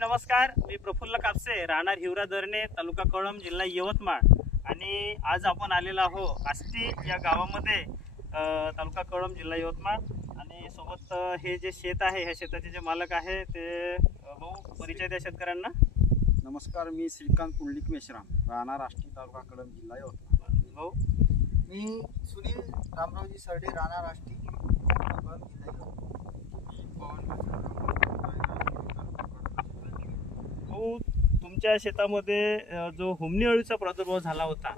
नमस्कार, मी प्रफुल्ल कापसे, राहणार हिवरा दरणे, तालुका कळंब, जिल्हा यवतमाळ. आणि आज आपण आलेलो आहोत आष्टी या गावामध्ये, तालुका कळंब, जिल्हा यवतमाळ. आणि सोबत हे जे शेत आहे, ह्या शेताचे जे मालक आहे ते भाऊ, परिचय द्या शेतकऱ्यांना. नमस्कार, मी श्रीकांत पुंडलिक मेश्राम, राहणार आष्टी, तालुका कळंब, जिल्हा यवतमाळ. भाऊ, मी सुनील रामरावजी सरडे, राहणार आष्टी, कळंब, जिल्हा यवतमाळ. भाऊ, तुमच्या शेतामध्ये जो हुमणी अळीचा प्रादुर्भाव झाला होता,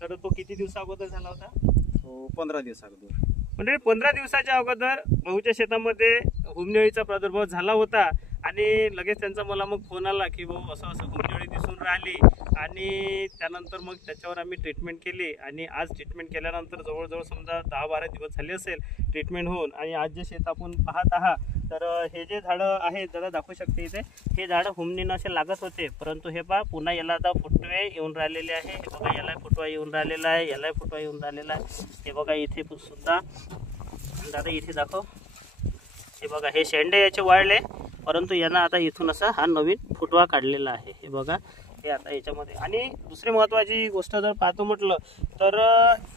तर तो किती दिवसा अगोदर झाला होता? तो 15 दिवस अगोदर. म्हणजे 15 दिवसाच्या अगोदर भाऊच्या शेतामध्ये हुमणी अळीचा प्रादुर्भाव झाला होता. आणि लगेच त्यांचा मला मग फोन आला की भाऊ असं असं हुमणी अळी दिसून राहिली. आणि त्यानंतर मग त्याच्यावर आम्ही ट्रीटमेंट केली. आणि आज ट्रीटमेंट केल्यानंतर जवळजवळ समजा 10-12 दिवस झाले असेल ट्रीटमेंट होऊन. आणि आज जे शेत आपण पाहत आहात, तर हे जे झाडं आहेत, जरा दाखवू शकते इथे, हे झाडं हुमणीनं असे लागत होते, परंतु हे पहा पुन्हा याला आता फुटवे येऊन राहिलेले आहे. हे बघा, याला फुटवा येऊन राहिलेला आहे, याला फुटवा येऊन राहिलेला आहे. हे बघा इथे सुद्धा, दादा इथे दाखव, हे बघा हे शेंडे याचे वाळले, परंतु यांना आता इथून असा हा नवीन फुटवा काढलेला आहे. हे बघा, हे आता याच्यामध्ये. आणि दुसरी महत्त्वाची गोष्ट जर पाहतो म्हटलं तर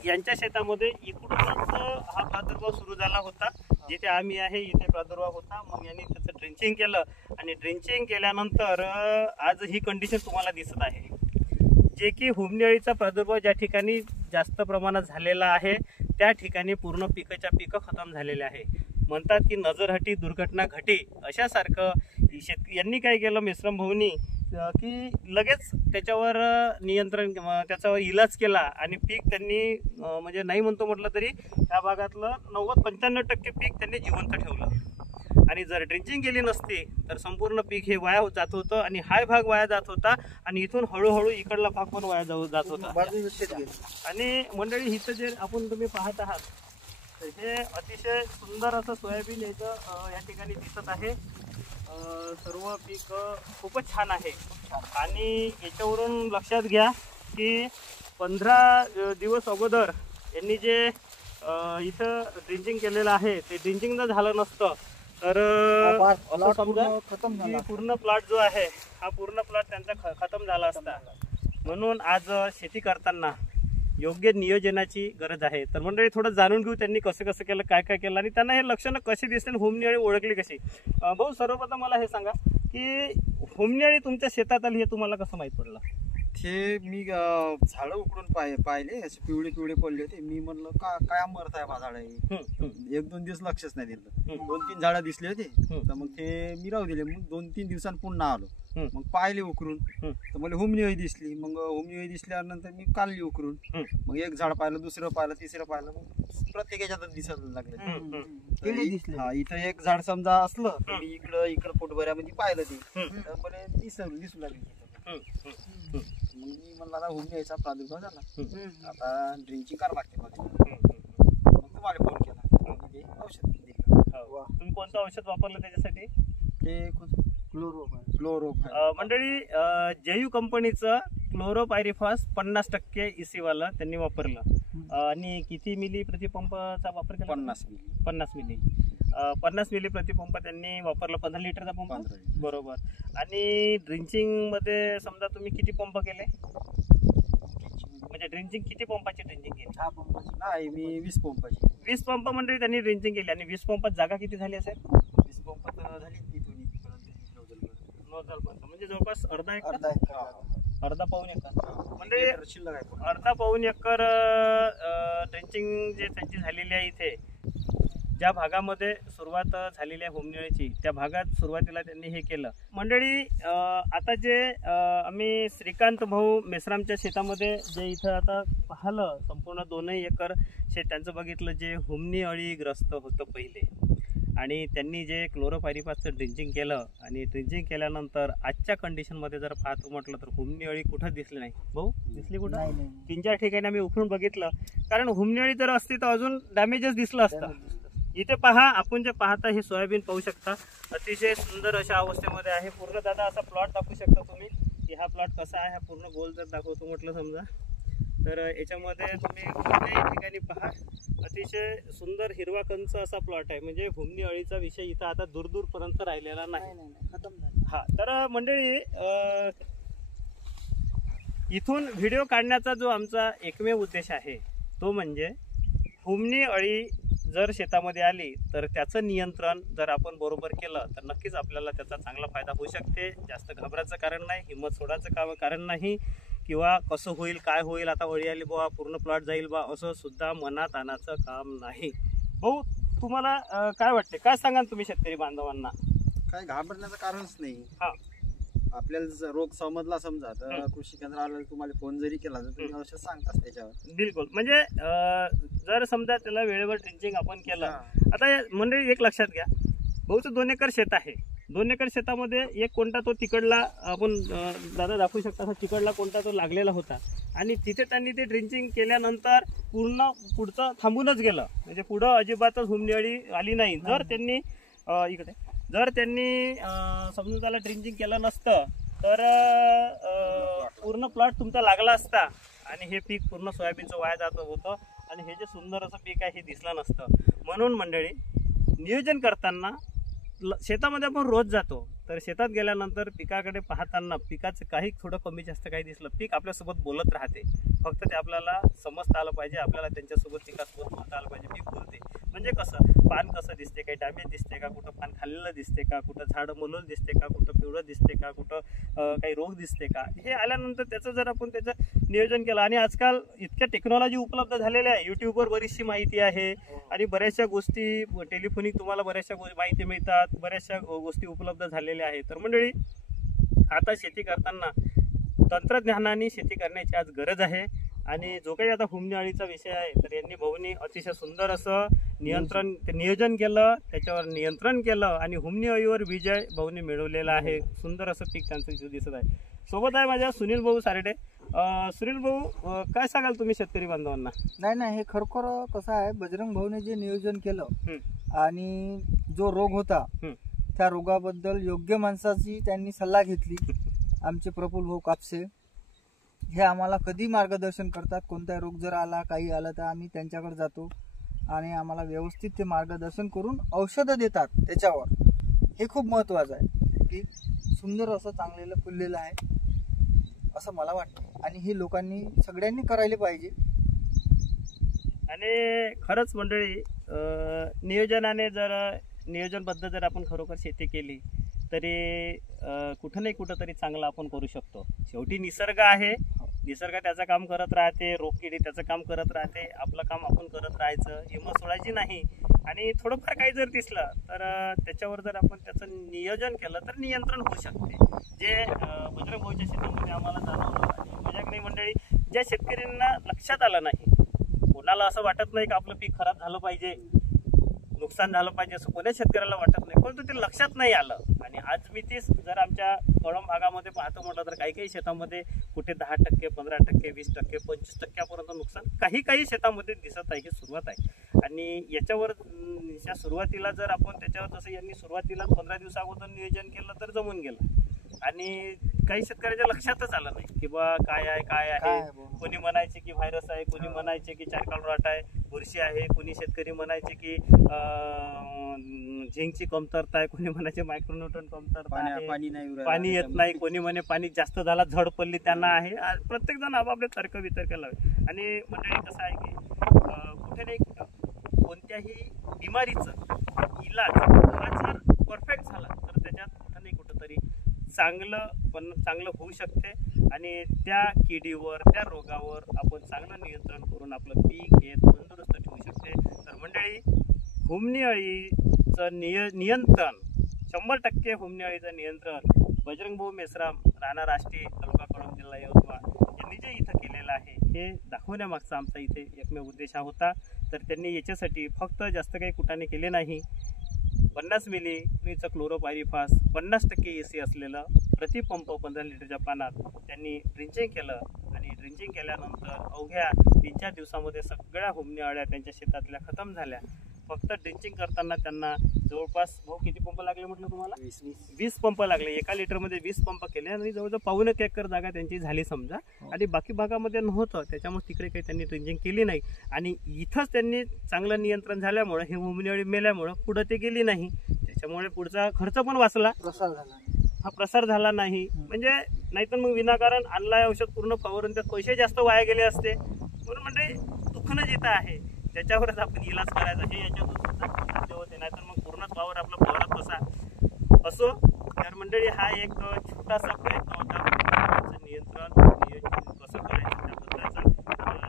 यांच्या शेतामध्ये इकडूनच हा प्रादुर्भाव सुरू झाला होता. जिथे आम्ही आहे इथे प्रादुर्भाव होता. मग यांनी त्याचं ड्रिंचिंग केलं आणि ड्रिंचिंग केल्यानंतर आज ही कंडिशन तुम्हाला दिसत आहे. जे की हुमणी अळीचा प्रादुर्भाव ज्या ठिकाणी जास्त प्रमाणात झालेला आहे, त्या ठिकाणी पूर्ण पिकाच्या पिकं खतम झालेले आहे. म्हणतात की नजर हटी दुर्घटना घटी, अशासारखं यांनी काय केलं मेश्राम भाऊनी की लगेच त्याच्यावर नियंत्रण, त्याच्यावर इलाज केला. आणि पीक त्यांनी म्हणजे नाही म्हणतो म्हटलं तरी त्या भागातलं 90-95% पीक त्यांनी जिवंत ठेवलं. आणि जर ड्रिंचिंग केली नसती तर संपूर्ण पीक हे वाया जात होतं आणि हा भाग वाया जात होता. आणि इथून हळूहळू इकडला भाग पण वाया जात होता. आणि मंडळी इथं जे आपण तुम्ही पाहत आहात, तर हे अतिशय सुंदर असं सोयाबीन याचं या ठिकाणी दिसत आहे. सर्व पीक खूपच छान आहे. आणि याच्यावरून लक्षात घ्या की 15 दिवस अगोदर यांनी जे इथं ड्रिंचिंग केलेलं आहे, ते ड्रिंचिंग जर झालं नसतं तर असं समजा की पूर्ण प्लॉट जो आहे, हा पूर्ण प्लॉट त्यांचा खतम झाला असता. म्हणून आज शेती करताना योग्य नियोजनाची गरज आहे. तर मंडळी, थोडं जाणून घेऊ त्यांनी कसं कसं केलं, काय काय केलं, आणि त्यांना हे लक्षणं कशी दिसते, हुमणी अळी ओळखली कशी. भाऊ, सर्वप्रथम मला हे सांगा की हुमणी अळी तुमच्या शेतात आली हे तुम्हाला कसं माहीत पडलं? ते मी झाडं उकडून पाहिले, असे पिवळे पिवळे पडले होते. मी म्हणलं काय मरत आहे बा झाडं हे. 1-2 दिवस लक्षच नाही दिलं. 2-3 झाडं दिसले होते, तर मग ते मी राहू दिले. मग 2-3 दिवसांनी पुन्हा आलो, मग पाहिले उकरून, तर मला हुमणी अळी दिसली. मग हुमणी अळी दिसल्यानंतर मी काढली उकरून. मग एक झाड पाहिलं, दुसरं पाहिलं, तिसरं पाहिलं, मग प्रत्येक याच्यातच दिसायला लागले. हा, इथं एक झाड समजा असलं तर मी इकडं पोटभऱ्यामध्ये पाहिलं ते, तर मला दिसू लागली. मग मी म्हणला आता हुमणी अळीचा प्रादुर्भाव झाला, आता ड्रिंचिंग करावं लागते मला. मग तुम्हाला फोन केला, ते औषध दिलं. तुम्ही कोणतं औषध वापरलं त्याच्यासाठी? ते क्लोरो. मंडळी, जेयू कंपनीचं क्लोरोपायरिफॉस 50% इसीवाला त्यांनी वापरलं. आणि किती मिली प्रतिपंपचा वापर केला? 50 मिली. 50 मिली प्रतिपंप त्यांनी वापरला. 15 लिटरचा पंप, बरोबर. आणि ड्रिंचिंग मध्ये समजा तुम्ही किती पंप केले? म्हणजे ड्रिंचिंग किती पंपाची ड्रिंचिंग केली? नाही, मी 20 पंपाची. 20 पंप मंडळी त्यांनी ड्रिंचिंग केली. आणि 20 पंपात जागा किती झाली असेल? 20 पंप झाली तिथून म्हणजे जवळपास अर्धा पाऊण एकर म्हणजे अर्धा पाऊण एकर ड्रिंचिंग जे त्यांची झालेली आहे. इथे ज्या भागामध्ये सुरुवात झालेली आहे हुमणी अळीची, त्या भागात सुरुवातीला त्यांनी हे केलं. मंडळी, आता जे आम्ही श्रीकांत भाऊ मेश्रामच्या शेतामध्ये जे इथं आता पाहिलं, संपूर्ण 2 एकर शेत त्यांचं बघितलं, जे हुमणी अळी ग्रस्त होतं पहिले. आणि त्यांनी जे क्लोरोपायरिफॉसचं ड्रिंचिंग केलं, आणि ड्रिंचिंग केल्यानंतर आजच्या कंडिशनमध्ये जर पाहतो म्हटलं तर हुमणी अळी कुठं दिसली नाही. भाऊ, दिसली कुठं? 3-4 ठिकाणी आम्ही उखडून बघितलं, कारण हुमणी अळी जर असती तर अजून डॅमेजच दिसलं असतं. इथे पहा, आपण जे पाहता हे सोयाबीन पाहू शकता, अतिशय सुंदर अशा अवस्थेमध्ये आहे. पूर्ण दादा असा प्लॉट दाखवू शकता तुम्ही की हा प्लॉट कसा आहे. हा पूर्ण गोल जर दाखवतो म्हटलं समजा, तर याच्यामध्ये तुम्ही कोणत्याही ठिकाणी पहा, अतिशय सुंदर हिरवा कंच असा प्लॉट आहे. म्हणजे हुमणी अळीचा विषय इथं आता दूर दूरपर्यंत राहिलेला नाही, खतम झाला. हा, तर मंडळी इथून व्हिडिओ काढण्याचा जो आमचा एकमेव उद्देश आहे तो म्हणजे हुमणी अळी जर शेतामध्ये आली तर त्याचं नियंत्रण जर आपण बरोबर केलं तर नक्कीच आपल्याला त्याचा चांगला फायदा होऊ शकते. जास्त घाबरायचं कारण नाही, हिंमत सोडायचं कारण नाही, किंवा कसं होईल काय होईल, आता अळी आली बा पूर्ण प्लॉट जाईल बा असं सुद्धा मनात आणायचं काम नाही. भाऊ तुम्हाला काय वाटते, काय सांगाल तुम्ही शेतकरी बांधवांना? काय घाबरण्याचं कारणच नाही. हा, आपल्याला जर रोग समजला समजा तर कृषी केंद्राला तुम्हाला फोन जरी केला तर तुम्ही औषध सांगताच त्याच्यावर. बिलकुल. म्हणजे जर समजा त्याला वेळेवर ड्रिंचिंग आपण केलं. आता म्हणजे एक लक्षात घ्या, भाऊचं 2 एकर शेत आहे. 2 एकर शेतामध्ये एक कोणता तो तिकडला आपण दादा दाखवू शकता, तिकडला कोणता तो लागलेला होता आणि तिथे त्यांनी ते ड्रिंचिंग केल्यानंतर पूर्ण पुढचं थांबूनच गेलं. म्हणजे पुढं अजिबातच हुमणी अळी आली नाही. जर त्यांनी जर त्यांनी समजून त्याला ड्रिंचिंग केलं नसतं तर पूर्ण प्लॉट तुमचा लागला असता आणि हे पीक पूर्ण सोयाबीनचं वाया जात होतं आणि हे जे सुंदर असं पीक आहे हे दिसलं नसतं. म्हणून मंडळी नियोजन करताना शेतामध्ये आपण रोज जातो, तर शेतात गेल्यानंतर पिकाकडे पाहताना पिकाचं काही थोडं कमी जास्त काही दिसलं, पीक आपल्यासोबत बोलत राहते. फक्त ते आपल्याला समजता आलं पाहिजे, आपल्याला त्यांच्यासोबत पिकासोबत बोलता आलं पाहिजे. पीक बोलते म्हणजे कसं, पान कसं दिसते, काही डॅमेज दिसते का, कुठं पान खाल्लेलं दिसते का, कुठं झाडं मलूल दिसते का, कुठं पिवळं दिसते का, कुठं काही रोग दिसते का, हे आल्यानंतर त्याचं जर आपण त्याचं नियोजन केलं. आणि आजकाल इतक्या टेक्नॉलॉजी उपलब्ध झालेल्या आहे, युट्यूबवर बरीचशी माहिती आहे आणि बऱ्याचशा गोष्टी टेलिफोनिक तुम्हाला बऱ्याचशा माहिती मिळतात, बऱ्याचशा गोष्टी उपलब्ध झालेल्या आहेत. तर मंडळी आता शेती करताना तंत्रज्ञानाने शेती करण्याची आज गरज आहे. आणि जो काही आता हुमणी अळीचा विषय आहे तर यांनी भाऊनी अतिशय सुंदर असं नियोजन केलं, त्याच्यावर नियंत्रण केलं आणि हुमणी अळीवर विजय भाऊनी मिळवलेला आहे. सुंदर असं पीक त्यांचं इथे दिसत आहे. सोबत आहे माझ्या सुनील भाऊ सारडे. सुनील भाऊ काय सांगाल तुम्ही शेतकरी बांधवांना? नाही, हे खरोखर कसं आहे, बजरंग भाऊने जे नियोजन केलं आणि जो रोग होता त्या रोगाबद्दल योग्य माणसाची त्यांनी सल्ला घेतली. आमचे प्रफुल्ल भाऊ कापसे हे आम्हाला कधी मार्गदर्शन करतात. कोणता रोग जर आला, काही आलं तर आम्ही त्यांच्याकडे जातो आणि आम्हाला व्यवस्थित ते मार्गदर्शन करून औषधं देतात त्याच्यावर. हे खूप महत्त्वाचं आहे की सुंदर असं चांगलेलं फुललेलं आहे असं मला वाटतं आणि हे लोकांनी सगळ्यांनी करायला पाहिजे. आणि खरंच मंडळी नियोजनाने नियोजनबद्ध जर आपण खरोखर शेती केली तरी कुठं नाही कुठं तरी चांगलं आपण करू शकतो. शेवटी निसर्ग आहे, निसर्ग त्याचं काम करत राहते, रोगकिडी त्याचं काम करत राहते, आपलं काम आपण करत राहायचं, हिंमत सोडायची नाही. आणि थोडंफार काही जर दिसलं तर त्याच्यावर जर आपण त्याचं नियोजन केलं तर नियंत्रण होऊ शकते. जे बजरंग भाऊच्या शेतामध्ये आम्हाला जाणवलं आणि मजाक नाही मंडळी, ज्या शेतकऱ्यांना लक्षात आलं नाही, कोणाला असं वाटत नाही की आपलं पीक खराब झालं पाहिजे, नुकसान झालं पाहिजे असं कोणाच शेतकऱ्याला वाटत नाही, परंतु ते लक्षात नाही आलं. आणि आज मी तेच जर आमच्या कळंब भागामध्ये पाहतो म्हटलं तर काही काही शेतामध्ये कुठे 10%, 15%, 20%, 25% नुकसान काही शेतामध्ये दिसत आहे. ही सुरुवात आहे आणि याच्यावर सुरुवातीला जर आपण त्याच्यावर तसं यांनी सुरुवातीला 15 दिवसा अगोदर नियोजन केलं तर जमून गेलं. आणि काही शेतकऱ्याच्या लक्षातच आलं नाही की बा काय आहे. कोणी म्हणायचे की व्हायरस आहे, कोणी म्हणायचे की चारकाल रॉट आहे, बुरशी आहे, कोणी शेतकरी म्हणायचे की झिंकची कमतरता आहे, कोणी म्हणायचे मायक्रोन्यूट्रन कमतरता आहे, पाणी येत नाही, कोणी म्हणे पाणी जास्त झाला झड पडली त्यांना आहे. प्रत्येक जण आपापले तर्क वितर्क लावे. आणि मंडळी कसं आहे की कुठे नाही कोणत्याही बिमारीचं इलाज हा जर परफेक्ट झाला तर त्याच्यात कुठं नाही कुठंतरी चांगलं होऊ शकते आणि त्या किडीवर, त्या रोगावर आपण चांगलं नियंत्रण करून आपलं पीक हे तंदुरुस्त ठेवू शकते. तर मंडळी हुमणी अळीचं नियंत्रण 100% हुमणी अळीचं नियंत्रण बजरंग भाऊ मेश्राम, राणा राष्ट्रीय, तालुका कळंब, जिल्हा यवतमाळ यांनी जे इथं केलेलं आहे हे दाखवण्यामागचा आमचा इथे एकमेव उद्देश होता. तर त्यांनी याच्यासाठी फक्त जास्त काही कुटाने केले नाही, 50 मिलीचं क्लोरोपायरिफॉस 50% EC असलेलं प्रतिपंप 15 लिटरच्या पानात त्यांनी ड्रिंचिंग केलं. आणि ड्रिंचिंग केल्यानंतर अवघ्या 3-4 दिवसामध्ये सगळ्या हुमणी अळ्या त्यांच्या शेतातल्या खतम झाल्या. फक्त ड्रिंचिंग करताना त्यांना जवळपास भाऊ किती पंप लागले म्हटलं तुम्हाला? 20 पंप लागले. 1 लिटरमध्ये 20 पंप केले आणि जवळजवळ 1.25 एकर जागा त्यांची झाली समजा. आणि बाकी भागामध्ये नव्हतं, त्याच्यामुळे तिकडे काही त्यांनी ड्रिंचिंग केली नाही. आणि इथंच त्यांनी चांगलं नियंत्रण झाल्यामुळं हे हुमणी अळी मेल्यामुळं पुढं ते गेली नाही, त्याच्यामुळे पुढचा खर्च पण वाचला. प्रसार झाला. हा प्रसार झाला नाही, म्हणजे नाहीतर मग विनाकारण आणलाय औषध पूर्ण फवारून त्यात पैसे जास्त वाया गेले असते. म्हणून म्हणजे दुखणं जिथं आहे त्याच्यावरच आपण इलाज करायचा हे याच्यातून सुद्धा साध्य होते. नाहीतर मग पूर्णच वावर आपला फवारात बसा असो. तर मंडळी हा एक छोटासा प्रयत्न होता नियंत्रण नियोजन कसं करायचं त्याबद्दलचा.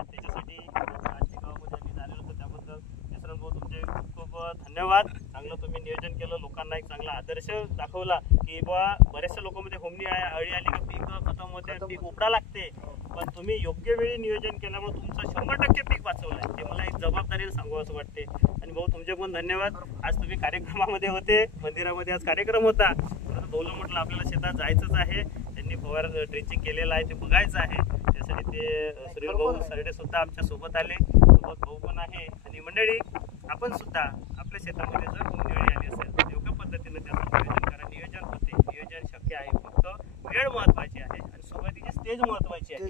त्याच्यासाठी आज गावामध्ये मी झालेलो होतो त्याबद्दल यशवंत भाऊ तुमचे खूप खूप धन्यवाद. चांगलं तुम्ही नियोजन केलं, लोकांना एक चांगला आदर्श दाखवला की बा बरेचसे लोकांमध्ये होमणी अळी आली का पीक खतम होते, पीक उपडा लागते, पण तुम्ही योग्य वेळी नियोजन केल्यामुळे तुमचं 100% पीक वाचवलंय. ते मला एक जबाबदारीने सांगू असं वाटते. आणि भाऊ तुमचे पण धन्यवाद. आज तुम्ही कार्यक्रमामध्ये होते, मंदिरामध्ये आज कार्यक्रम होता. भाऊला म्हटलं आपल्याला शेतात जायचंच आहे, त्यांनी फवार ड्रेचिंग केलेलं आहे ते बघायचं आहे. त्यासाठी ते सुनील भाऊ सरडे सुद्धा आमच्या सोबत आले, सोबत भाऊ पण आहे. आणि मंडळी आपण सुद्धा आपल्या शेतामध्ये जर होमनिळी आली असेल तर योग्य पद्धतीने त्याचं नियोजन करा. नियोजन होते, नियोजन शक्य आहे, फक्त वेळ महत्वाची आहे आणि सुरुवातीची स्टेज महत्वाची आहे.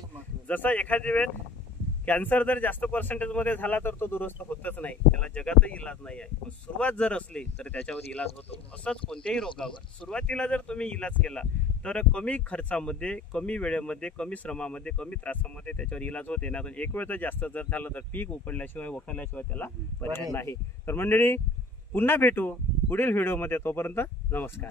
जसं एखादी वेळ कॅन्सर जर जास्त पर्सेंटेज मध्ये झाला तर तो दुरुस्त होतच नाही, त्याला जगातही इलाज नाही आहे. पण सुरुवात जर असली तर त्याच्यावर इलाज होतो. असंच कोणत्याही रोगावर सुरुवातीला जर तुम्ही इलाज केला तर कमी खर्चामध्ये, कमी वेळेमध्ये, कमी श्रमामध्ये, कमी त्रासामध्ये त्याच्यावर इलाज होते. ना एक वेळ तर जास्त जर झालं तर पीक उपडल्याशिवाय वखरल्याशिवाय त्याला पर्याय नाही. तर मंडळी पुन्हा भेटू पुढील व्हिडिओमध्ये. तोपर्यंत नमस्कार.